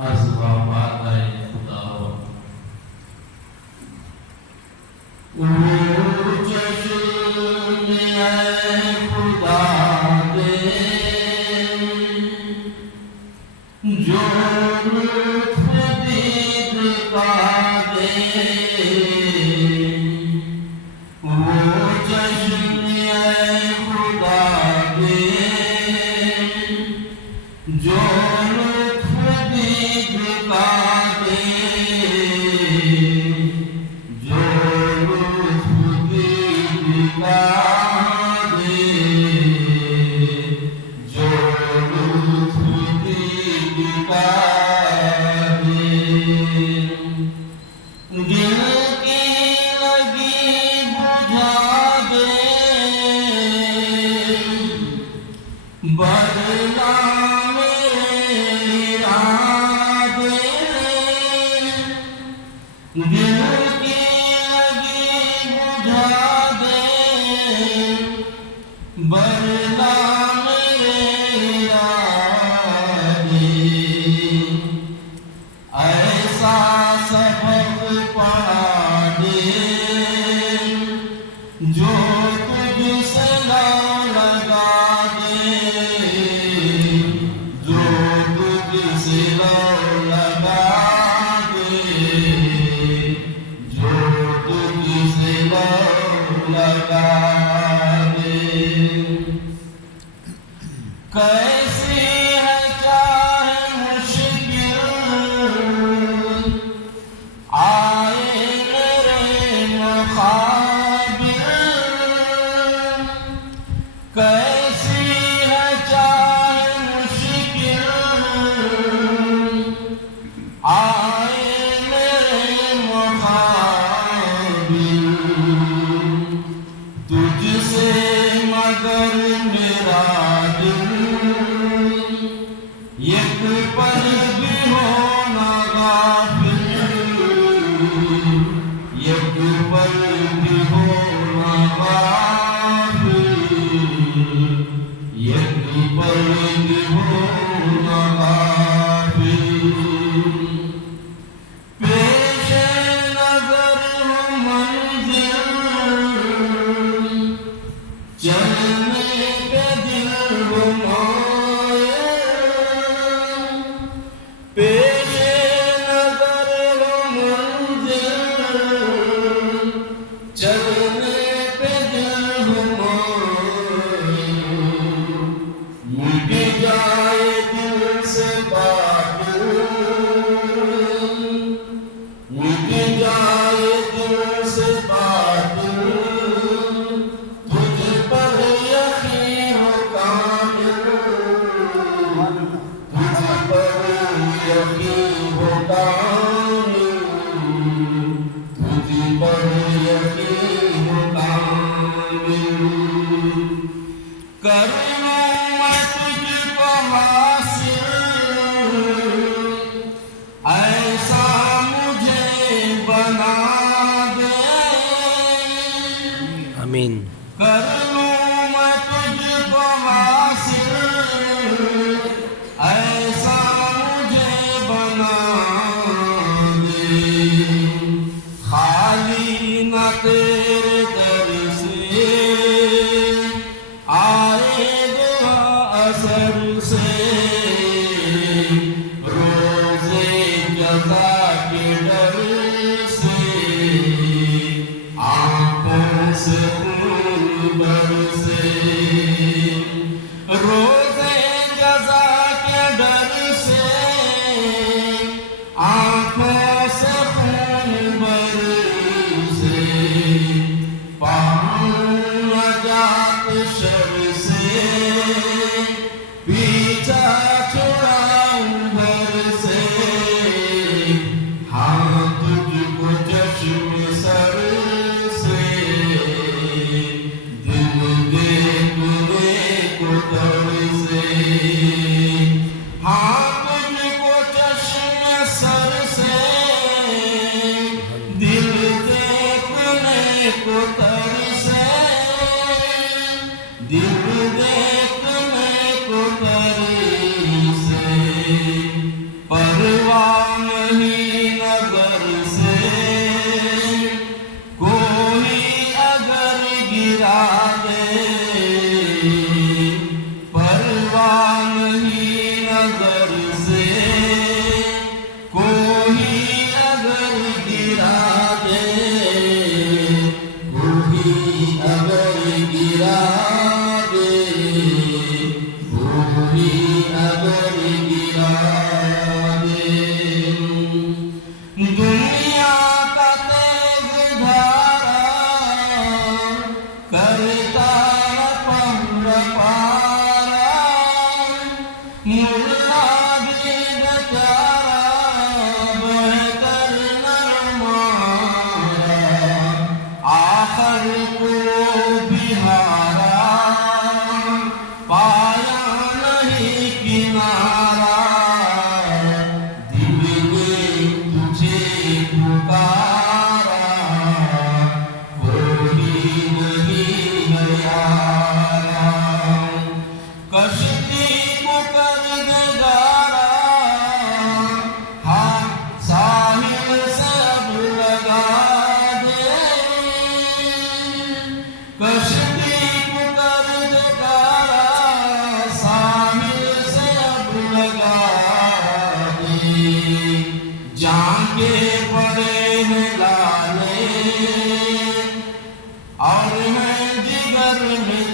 अज़वाबादाए खुदावा ओ चश्मे खुदा दे जो लुत्फ़ दीद का दे वो चश्मे खुदा दे जो परवाह नहीं नजर से कोई अगर गिरा दे, परवाह नहीं नजर से कोई अगर गिरा दे, कोई अगर गिरा दे, कोई अगर गिरा दे। दुनिया का तेज धारा करता पहुर पारा, मुल्ला भी बेचारा बेहतर नरमारा, आखिर को बिहारा पाया नहीं किनारा, दिल ने तुझे पुकारा कोई नहीं गया। कश्ती को कर दे गारा, हाँ साहिल से अब लगा दे, कश्ती को कर दे गारा, साहिल से अब लगा दे। जाके पड़े हैं लाले और हैं जिगर में